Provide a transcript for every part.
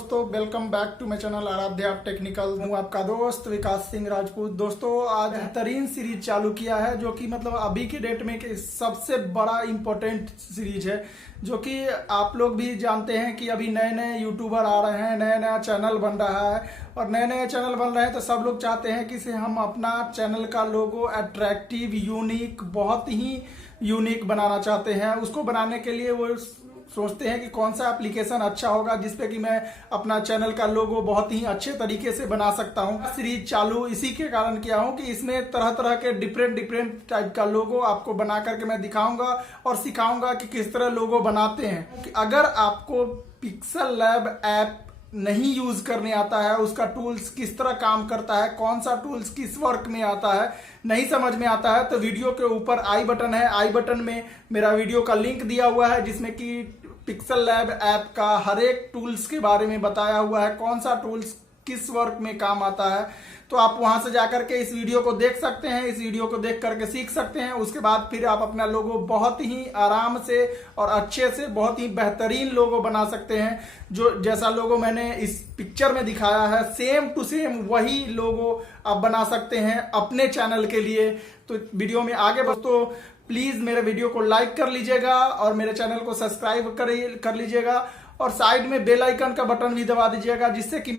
दोस्तों, welcome back to my channel Aaradhya technical. हूँ आपका दोस्त विकास सिंह राजपूत। दोस्तों, आज बेहतरीन सीरीज चालू किया है जो कि मतलब अभी की डेट में सबसे बड़ा इम्पोर्टेंट सीरीज है, जो कि आप लोग भी जानते हैं कि अभी नए नए यूट्यूबर आ रहे हैं, नया नया चैनल बन रहा है और नए नए चैनल बन रहे हैं तो सब लोग चाहते हैं कि इसे हम अपना चैनल का लोगो अट्रैक्टिव, यूनिक, बहुत ही यूनिक बनाना चाहते हैं। उसको बनाने के लिए वो सोचते हैं कि कौन सा एप्लीकेशन अच्छा होगा जिसपे कि मैं अपना चैनल का लोगो बहुत ही अच्छे तरीके से बना सकता हूँ। सीरीज चालू इसी के कारण किया हूँ कि इसमें तरह तरह के डिफरेंट टाइप का लोगो आपको बना करके मैं दिखाऊंगा और सिखाऊंगा कि किस तरह लोगो बनाते हैं। कि अगर आपको पिक्सल लैब ऐप नहीं यूज करने आता है, उसका टूल्स किस तरह काम करता है, कौन सा टूल्स किस वर्क में आता है, नहीं समझ में आता है, तो वीडियो के ऊपर आई बटन है, आई बटन में मेरा वीडियो का लिंक दिया हुआ है जिसमें कि पिक्सल लैब ऐप का हर एक टूल्स के बारे में बताया हुआ है, कौन सा टूल्स किस वर्क में काम आता है। तो आप वहां से जाकर के इस वीडियो को देख सकते हैं, इस वीडियो को देख करके सीख सकते हैं। उसके बाद फिर आप अपना लोगो बहुत ही आराम से और अच्छे से बहुत ही बेहतरीन लोगो बना सकते हैं। जो जैसा लोगो मैंने इस पिक्चर में दिखाया है, सेम टू सेम वही लोगो आप बना सकते हैं अपने चैनल के लिए। तो वीडियो में आगे बढ़ो तो प्लीज मेरे वीडियो को लाइक कर लीजिएगा और मेरे चैनल को सब्सक्राइब कर लीजिएगा और साइड में बेल आइकन का बटन भी दबा दीजिएगा जिससे कि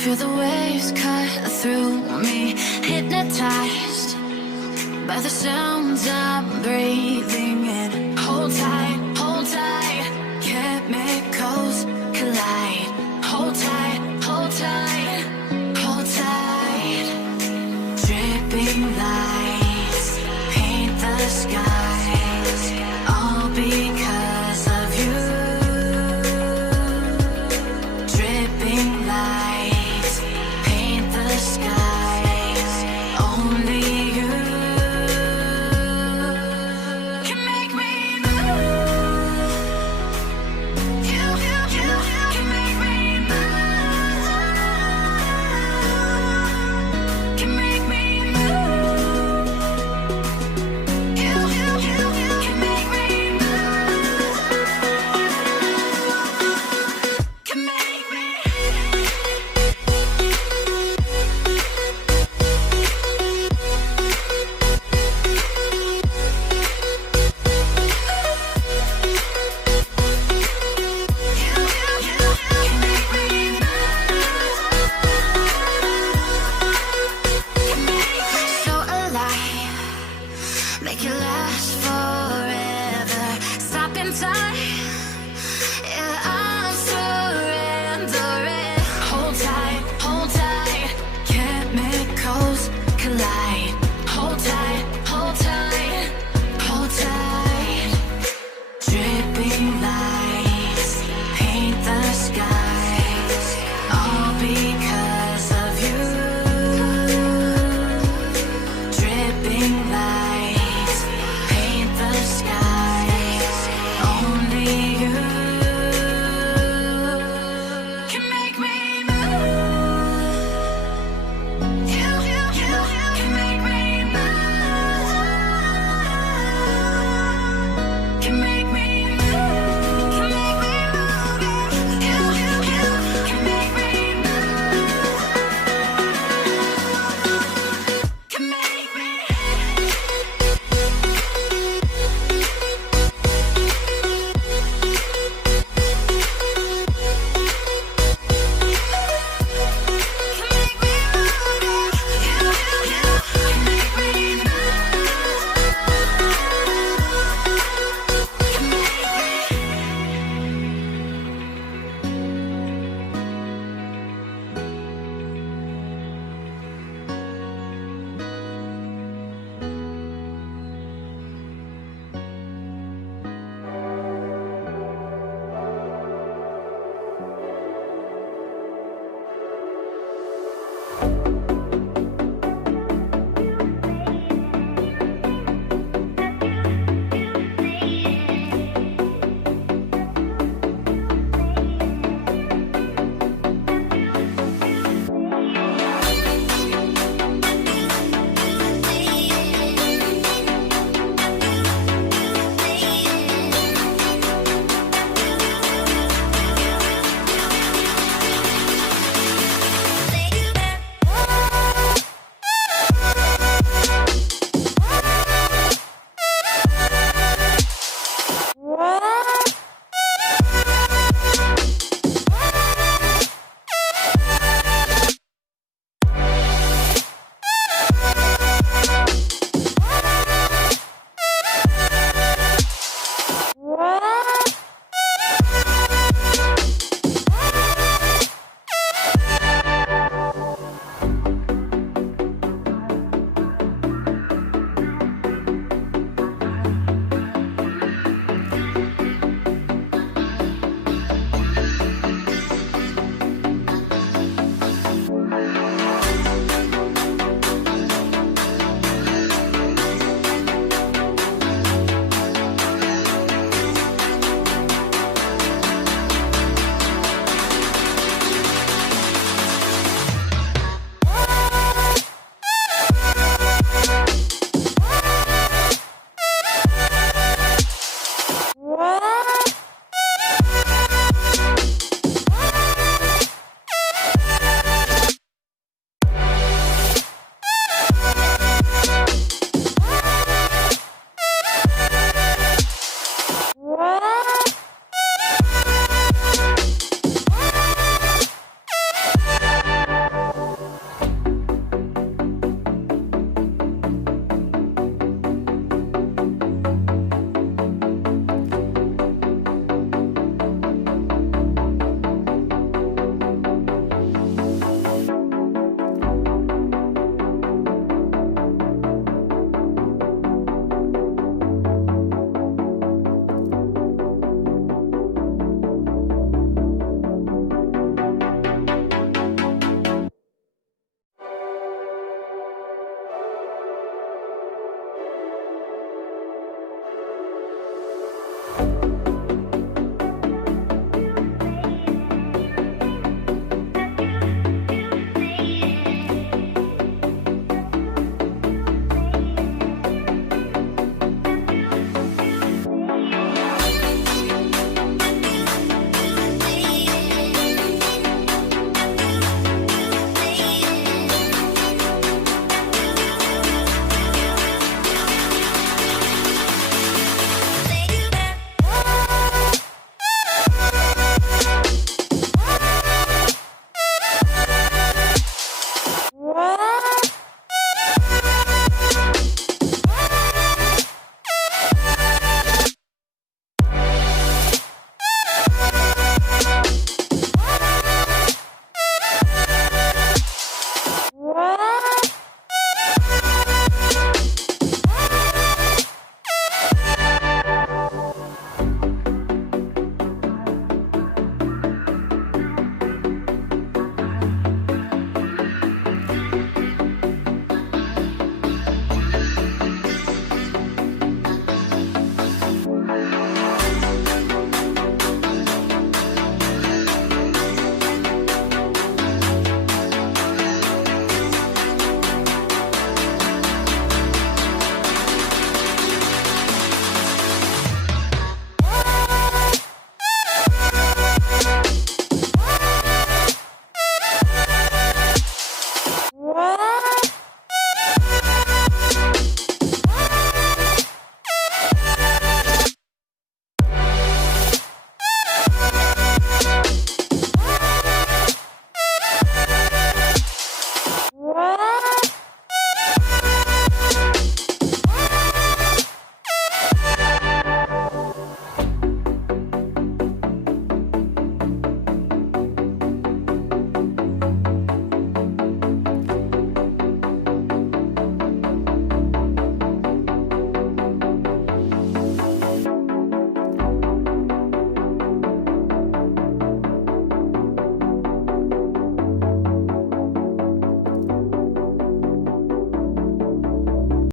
Feel the waves cut through me, hypnotized by the sounds I'm breathing in. Hold tight, chemicals collide. Hold tight, hold tight, hold tight. Dripping lights paint the skies, all because of you. Dripping lights paint the skies, only you can make me move. You can make me move. Can make me move. You can make me move. Can make me. So alive, make it last forever. Stop in time, yeah, I'm surrendering. Hold tight, chemicals collide. Hold tight, hold tight, hold tight. Dripping lights paint the skies, all because of you. Dripping lights paint the skies, only you can make me move. You can make me move. Can make me move. Can make me move. You can make me move. Can make me. Can है।